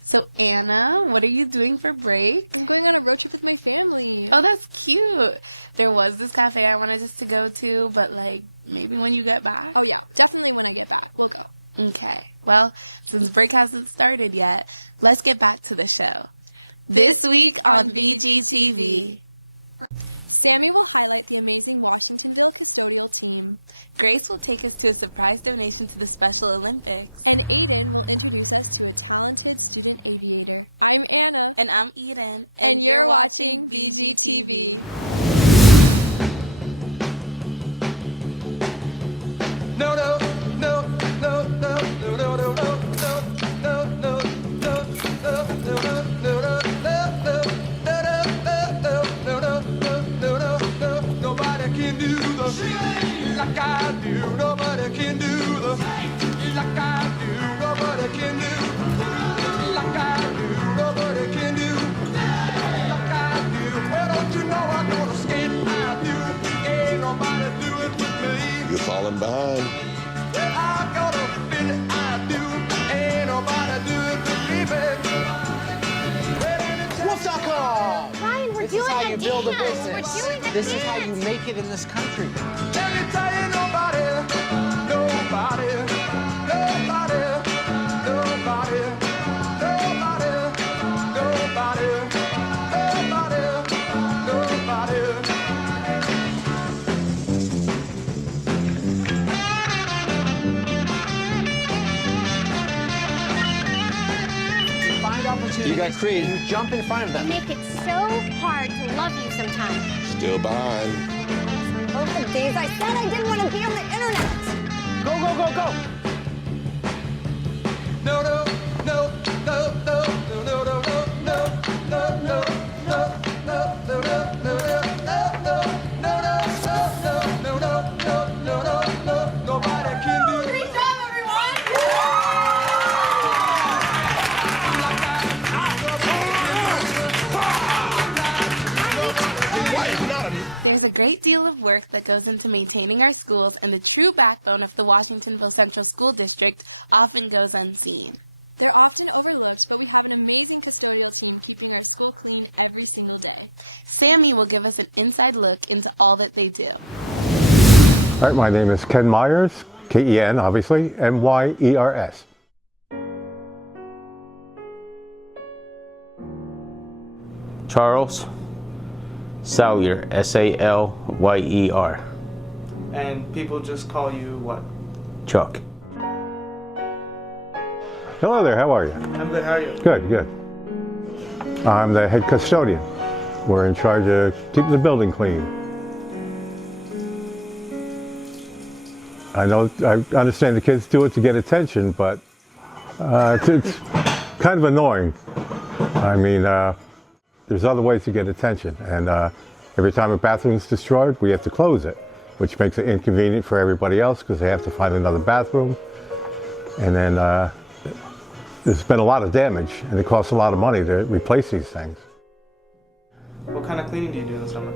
So Anna, what are you doing for break? I'm going on a road trip with my family. Oh, that's cute. There was this cafe I wanted us to go to, but like maybe when you get back? Oh yeah, definitely when I get back. We'll go. Okay. Well, since break hasn't started yet, let's get back to the show. This week on BGTV. Sammy will highlight the amazing Washingtonville custodial team. Grace will take us to a surprise donation to the Special Olympics. And Aiden will introduce us to a talented student aviator. I'm Anna. And I'm Eden. And you're watching BGTV. You're falling behind. Wolf.com! Ryan, we're This doing is how a you build a dance. business. We're doing a This is dance. how you make it in this country. You got creed. You jump in front of them. You make it so hard to love you sometimes. Still behind. Both of these, I said I didn't want to be on the internet. Go, go, go, go. No, no, no, no, no, no, no, no, no, no, no, nobody can do it. Great job, everyone! There's a great deal of work that goes into maintaining our schools, and the true backbone of the Washingtonville Central School District often goes unseen. They're often overlooked, but we have an amazing custodial team keeping our school clean every single day. Sammy will give us an inside look into all that they do. All right, my name is Ken Myers, K-E-N, obviously, M-Y-E-R-S. Charles Salyer, S-A-L-Y-E-R. And people just call you what? Chuck. Hello there, how are you? I'm good, how are you? Good, good. I'm the head custodian. We're in charge of keeping the building clean. I understand the kids do it to get attention, but it's kind of annoying. I mean, there's other ways to get attention, and every time a bathroom's destroyed, we have to close it, which makes it inconvenient for everybody else because they have to find another bathroom. And then there's been a lot of damage, and it costs a lot of money to replace these things. What kind of cleaning do you do in the summer?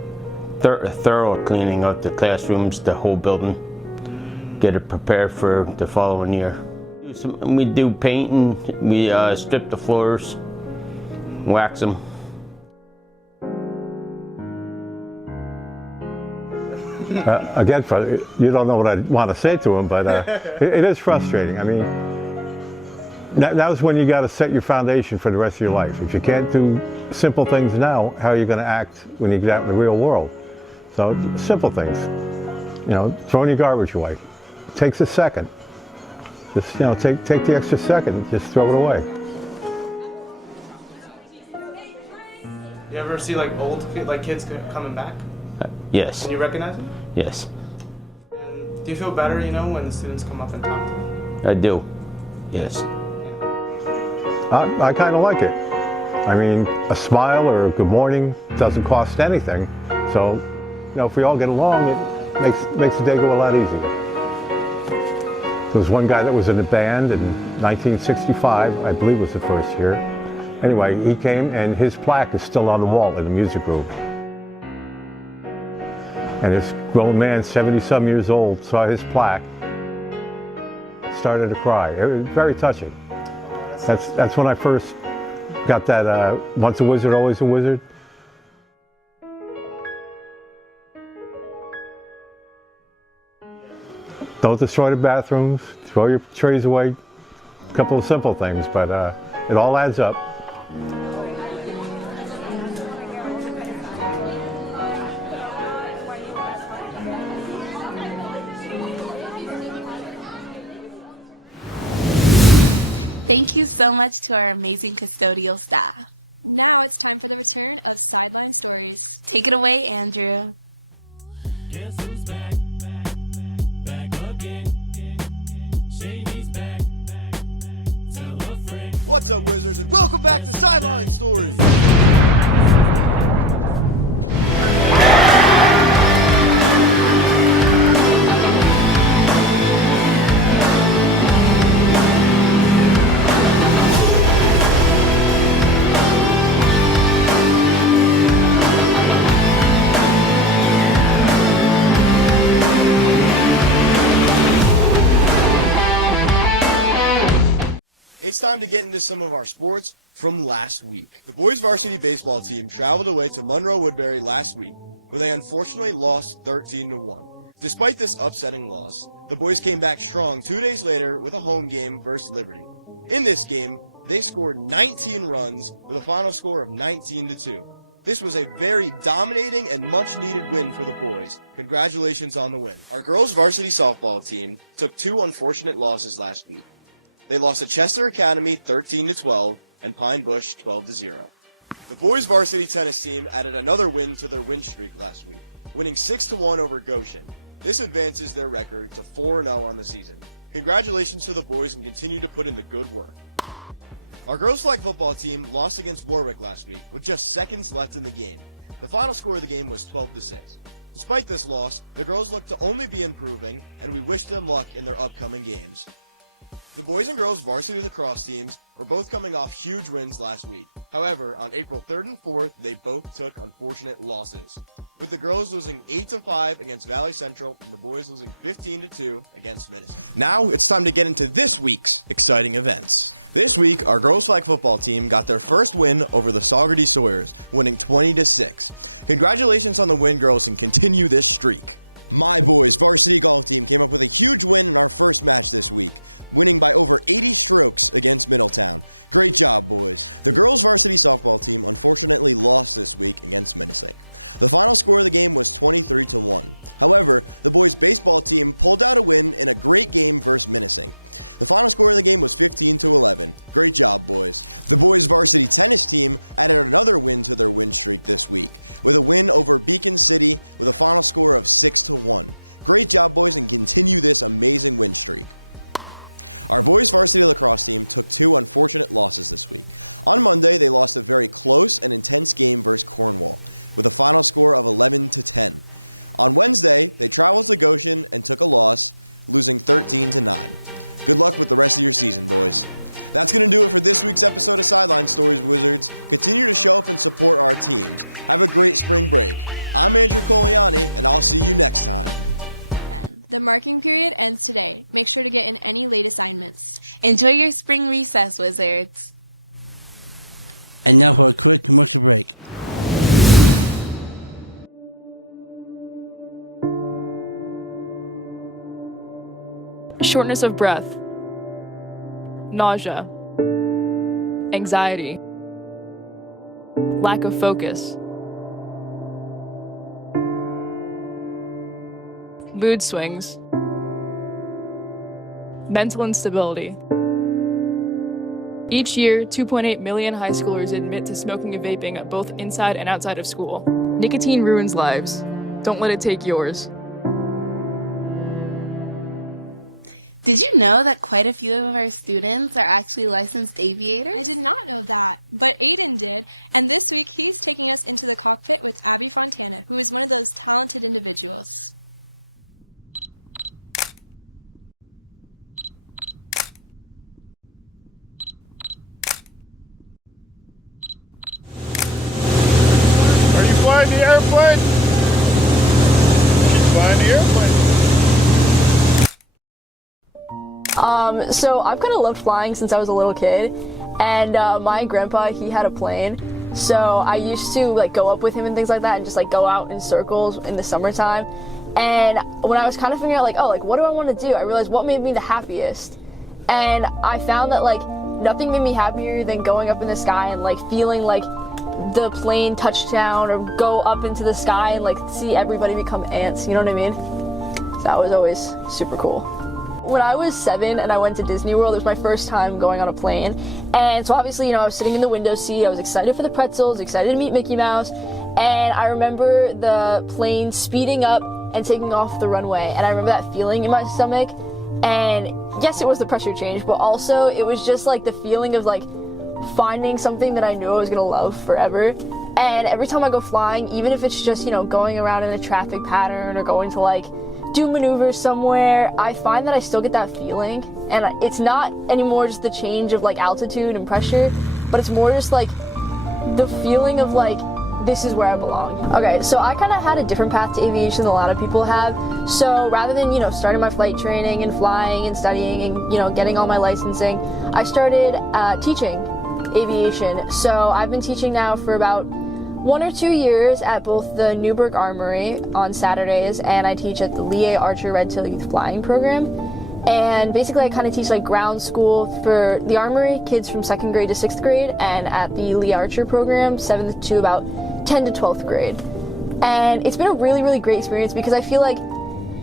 Thorough cleaning of the classrooms, the whole building. Get it prepared for the following year. We do painting, we strip the floors, wax them. Again, you don't know what I want to say to them, but it is frustrating. I mean, now's when you got to set your foundation for the rest of your life. If you can't do simple things now, how are you going to act when you get out in the real world? So simple things, you know, throwing your garbage away. It takes a second. Just, you know, take the extra second, just throw it away. You ever see like old kids coming back? Yes. Can you recognize them? Yes. And do you feel better, you know, when the students come up and talk to you? I do. Yes. I kind of like it. I mean, a smile or a good morning doesn't cost anything. So, you know, if we all get along, it makes the day go a lot easier. There was one guy that was in a band in 1965, I believe was the first year. Anyway, he came and his plaque is still on the wall in the music room. And this grown man, 70-some years old, saw his plaque, started to cry. It was very touching. That's when I first got that once a wizard, always a wizard. Don't destroy the bathrooms, throw your trays away. A couple of simple things, but it all adds up. Thank you so much to our amazing custodial staff. Now it's time for the return of Sideline Stories. Take it away, Andrew. What's up, Wizards, and welcome back to Sideline Stories! It's time to get into some of our sports from last week. The boys varsity baseball team traveled away to Monroe Woodbury last week, where they unfortunately lost 13-1. Despite this upsetting loss, the boys came back strong 2 days later with a home game versus Liberty. In this game, they scored 19 runs with a final score of 19-2. This was a very dominating and much needed win for the boys. Congratulations on the win. Our girls varsity softball team took 2 unfortunate losses last week. They lost to Chester Academy 13-12 and Pine Bush 12-0. The boys varsity tennis team added another win to their win streak last week, winning 6-1 over Goshen. This advances their record to 4-0 on the season. Congratulations to the boys and continue to put in the good work. Our girls flag football team lost against Warwick last week with just seconds left in the game. The final score of the game was 12-6. Despite this loss, the girls look to only be improving, and we wish them luck in their upcoming games. The boys and girls varsity lacrosse teams were both coming off huge wins last week. However, on April 3rd and 4th, they both took unfortunate losses, with the girls losing 8-5 against Valley Central and the boys losing 15-2 against Minnesota. Now it's time to get into this week's exciting events. This week, our girls flag football team got their first win over the Saugerty Sawyers, winning 20-6. Congratulations on the win, girls, and continue this streak. My boys varsity golf team came up with a huge win in our first match this week, winning by over 80 strokes against Middletown. Great job, boys. The girls varsity softball team unfortunately lost this week against Minnesink. The final score of the game was 23-1. However, the boys baseball team pulled out a win in a great game versus Minnesink. The final score of the game was 15-11. Great job, boys. The boys varsity tennis team added another win to their win streak this week, with a win over Beacon City with a final score of 6-1. Great job, boys, and continue this amazing win streak. Our boys varsity lacrosse team took 2 unfortunate losses this week. On Monday, they lost a very close and intense game versus Cornwall, with a final score of 11-10. On Wednesday, they traveled to Goshen and took a loss, losing 13-9. Good luck with the rest of your season, boys. That's going to do it for this week's episode of Sideline Stories, Wizards. Continue to show up and support our teams. Have a great spring break. I'm Andrew Coliani, and I'll see you next time. The marking period ends today. Make sure to get in any late assignments. Enjoy your spring recess, Wizards. And now for a quick commercial break. Shortness of breath, nausea, anxiety, lack of focus, mood swings, mental instability. Each year, 2.8 million high schoolers admit to smoking and vaping both inside and outside of school. Nicotine ruins lives. Don't let it take yours. Did you know that quite a few of our students are actually licensed aviators? I did not know that, but Aiden did, and this week he's taking us into the cockpit with Abby Fontana, who is one of those talented individuals. Are you flying the airplane? She's flying the airplane. So I've kind of loved flying since I was a little kid, and my grandpa, he had a plane, so I used to like go up with him and things like that and just like go out in circles in the summertime. And when I was kind of figuring out like, oh, like what do I want to do, I realized what made me the happiest. And I found that like nothing made me happier than going up in the sky and like feeling like the plane touch down or go up into the sky and like see everybody become ants, you know what I mean? So that was always super cool. When I was 7 and I went to Disney World, it was my first time going on a plane. And so obviously, you know, I was sitting in the window seat, I was excited for the pretzels, excited to meet Mickey Mouse. And I remember the plane speeding up and taking off the runway. And I remember that feeling in my stomach. And yes, it was the pressure change, but also it was just like the feeling of like finding something that I knew I was gonna love forever. And every time I go flying, even if it's just, you know, going around in a traffic pattern or going to like do maneuvers somewhere, I find that I still get that feeling. And it's not anymore just the change of like altitude and pressure, but it's more just like the feeling of like, this is where I belong. Okay, so I kind of had a different path to aviation than a lot of people have. So rather than, you know, starting my flight training and flying and studying and, you know, getting all my licensing, I started teaching aviation. So I've been teaching now for about 1 or 2 years at both the Newburgh Armory on Saturdays, and I teach at the Lee Archer Red Tail Youth Flying Program. And basically I kind of teach like ground school for the Armory, kids from 2nd grade to 6th grade, and at the Lee Archer program, 7th to about 10 to 12th grade. And it's been a really, really great experience because I feel like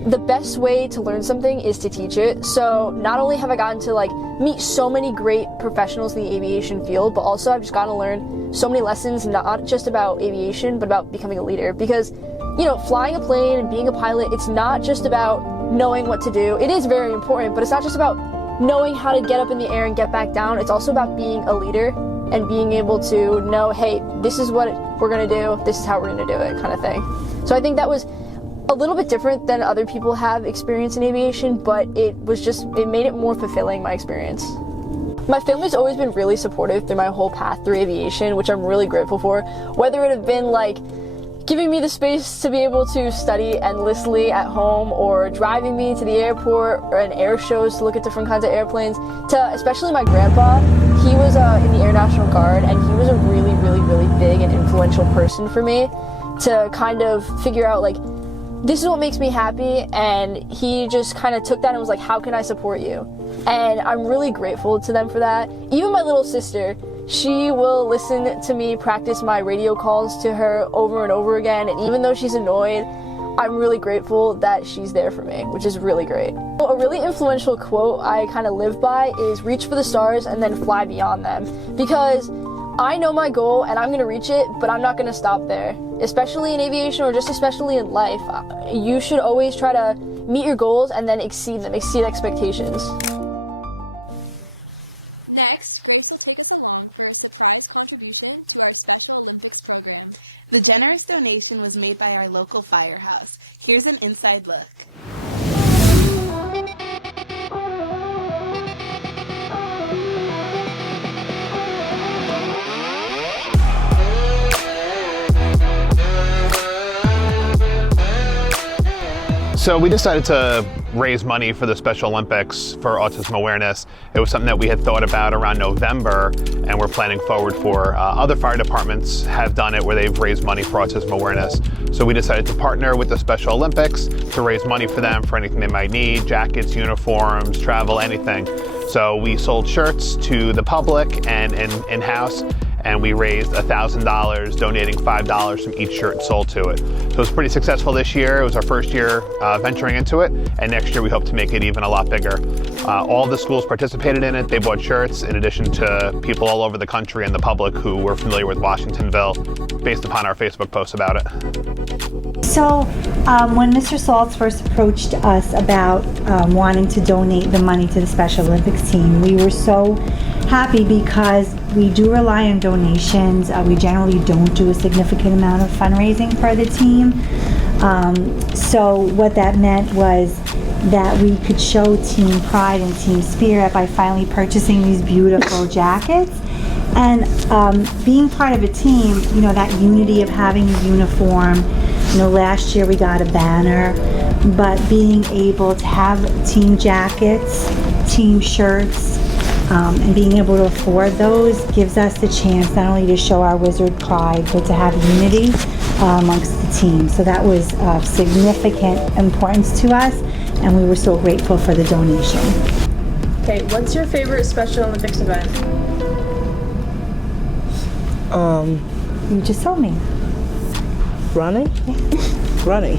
the best way to learn something is to teach it. So not only have I gotten to like meet so many great professionals in the aviation field, but also I've just gotten to learn so many lessons, not just about aviation, but about becoming a leader. Because, you know, flying a plane and being a pilot, it's not just about knowing what to do. It is very important, but it's not just about knowing how to get up in the air and get back down. It's also about being a leader and being able to know, hey, this is what we're gonna do, this is how we're gonna do it, kind of thing. So I think that was a little bit different than other people have experienced in aviation, but it made it more fulfilling, my experience. My family's always been really supportive through my whole path through aviation, which I'm really grateful for. Whether it have been like giving me the space to be able to study endlessly at home, or driving me to the airport or in air shows to look at different kinds of airplanes, to especially my grandpa. He was in the Air National Guard, and he was a really, really, really big and influential person for me to kind of figure out like, this is what makes me happy, and he just kind of took that and was like, how can I support you? And I'm really grateful to them for that. Even my little sister, she will listen to me practice my radio calls to her over and over again, and even though she's annoyed, I'm really grateful that she's there for me, which is really great. A really influential quote I kind of live by is reach for the stars and then fly beyond them, because I know my goal and I'm going to reach it, but I'm not going to stop there. Especially in aviation, or just especially in life, you should always try to meet your goals and then exceed them, exceed expectations. Next, Grace will take us along for a surprise contribution to our Special Olympics program. The generous donation was made by our local firehouse. Here's an inside look. So we decided to raise money for the Special Olympics for autism awareness. It was something that we had thought about around November, and we're planning forward for. Other fire departments have done it where they've raised money for autism awareness. So we decided to partner with the Special Olympics to raise money for them for anything they might need, jackets, uniforms, travel, anything. So we sold shirts to the public and in-house, and we raised $1,000, donating $5 from each shirt sold to it. So it was pretty successful this year. It was our first year venturing into it, and next year we hope to make it even a lot bigger. All the schools participated in it. They bought shirts, in addition to people all over the country and the public who were familiar with Washingtonville based upon our Facebook posts about it. So when Mr. Saltz first approached us about wanting to donate the money to the Special Olympics team, we were so happy because we do rely on donations. We generally don't do a significant amount of fundraising for the team. So what that meant was that we could show team pride and team spirit by finally purchasing these beautiful jackets. And being part of a team, you know, that unity of having a uniform. You know, last year we got a banner, but being able to have team jackets team shirts, and being able to afford those gives us the chance not only to show our Wizard pride, but to have unity amongst the team. So that was of significant importance to us, and we were so grateful for the donation. Okay, what's your favorite Special Olympics event? You just told me. Running? Running.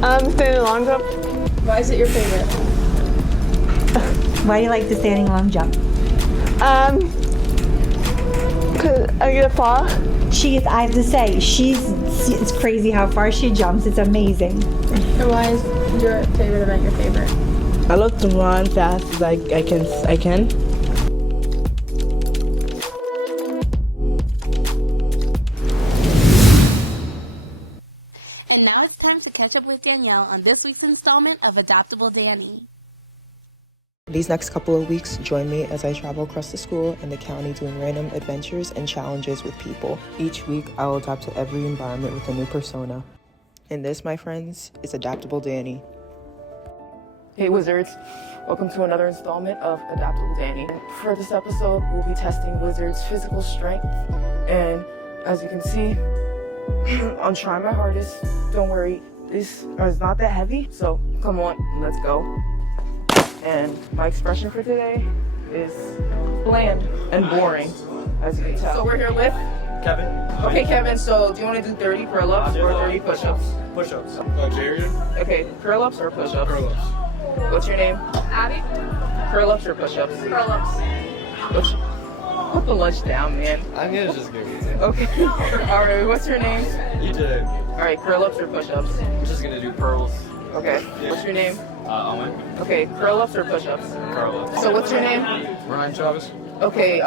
Standing long jump. Why is it your favorite? Why do you like the standing long jump? Cause I get a fall. I have to say, it's crazy how far she jumps. It's amazing. And why is your favorite event your favorite? I love to run fast as I can. And now it's time to catch up with Danielle on this week's installment of Adoptable Danny. These next couple of weeks, join me as I travel across the school and the county doing random adventures and challenges with people. Each week, I will adapt to every environment with a new persona. And this, my friends, is Adaptable Danny. Hey Wizards, welcome to another installment of Adaptable Danny. For this episode, we'll be testing Wizards' physical strength, and as you can see, I'm trying my hardest. Don't worry, this is not that heavy, so come on, let's go. And my expression for today is bland and boring, as you can tell. So we're here with Kevin. Okay, Kevin, so do you want to do 30 curl-ups or 30 push-ups? Push-ups. Jerry? Okay, curl-ups or push-ups? Curl-ups. What's your name? Abby? Curl-ups or push-ups? Curl-ups. Put the lunch down, man. I'm gonna just give it to him. Okay. Alright, what's your name? You did. Alright, curl-ups or push-ups? I'm just gonna do curls. Okay. What's your name? Owen. Okay, curl-ups or push-ups? Curl-ups. So what's your name? Ryan Chavez. Okay,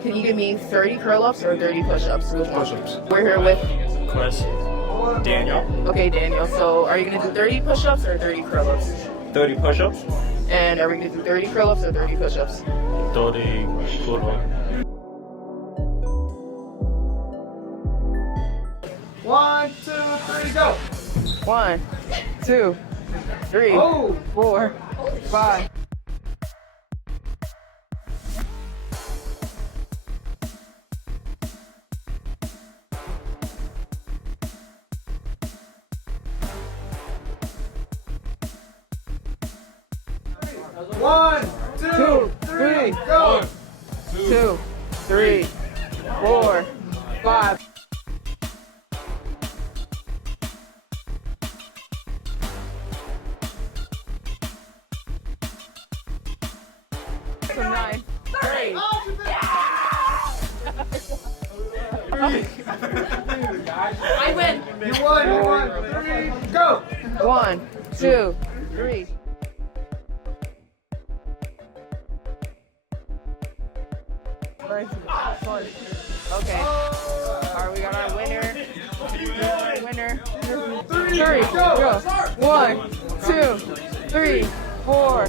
can you give me 30 curl-ups or 30 push-ups? Which one? Push-ups. We're here with Chris. Daniel. Okay, Daniel. So are you gonna do 30 push-ups or 30 curl-ups? 30 push-ups. And are we gonna do 30 curl-ups or 30 push-ups? 30 pull-ups. 1, 2, 3, go. 1, 2, 3, Oh. 4, 5. One, two, three, go. 1, 2, 3, 4, 5. I win. You won. 3, go. 1, 2, 3. Three, go. 1, 2, 3, 4.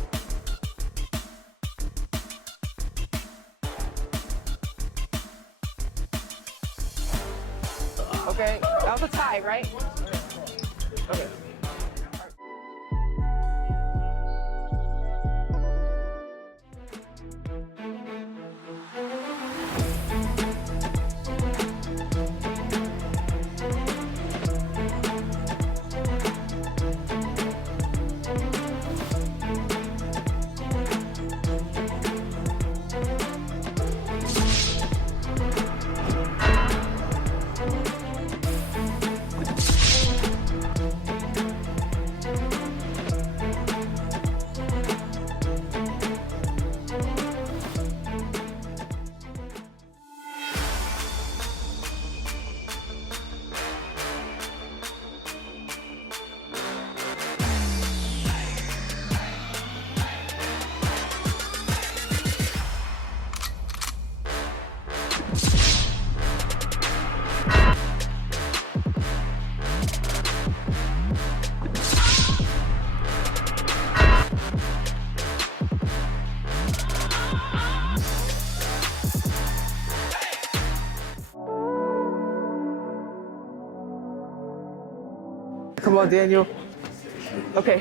Okay.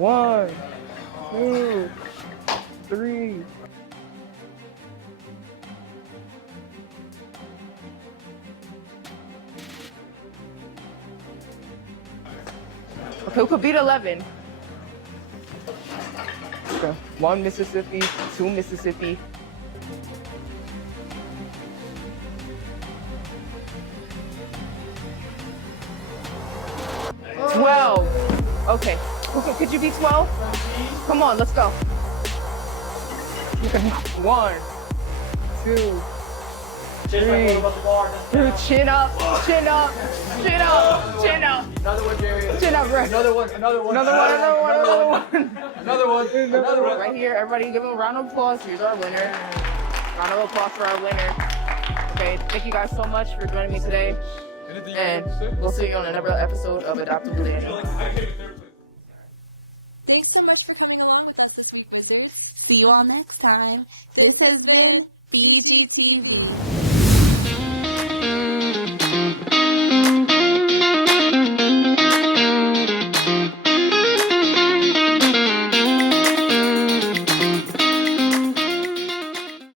1, Beat 11. 1 Mississippi, 2 Mississippi. 12. Okay. Could you be 12? Come on, let's go. 1, 2. Chin's not going above the bar, doesn't count. Chin up, chin up, chin up, chin up. Another one, Jerry. Another one, another one, another one, another one, another one, another one. Right here, everybody give him a round of applause. Here's our winner. Round of applause for our winner. Thank you guys so much for joining me today. Anything and you'd like to say? We'll see you on another episode of Adaptable Danny. Thanks so much for coming along with us this week, Wizards. See you all next time. This has been BGTV.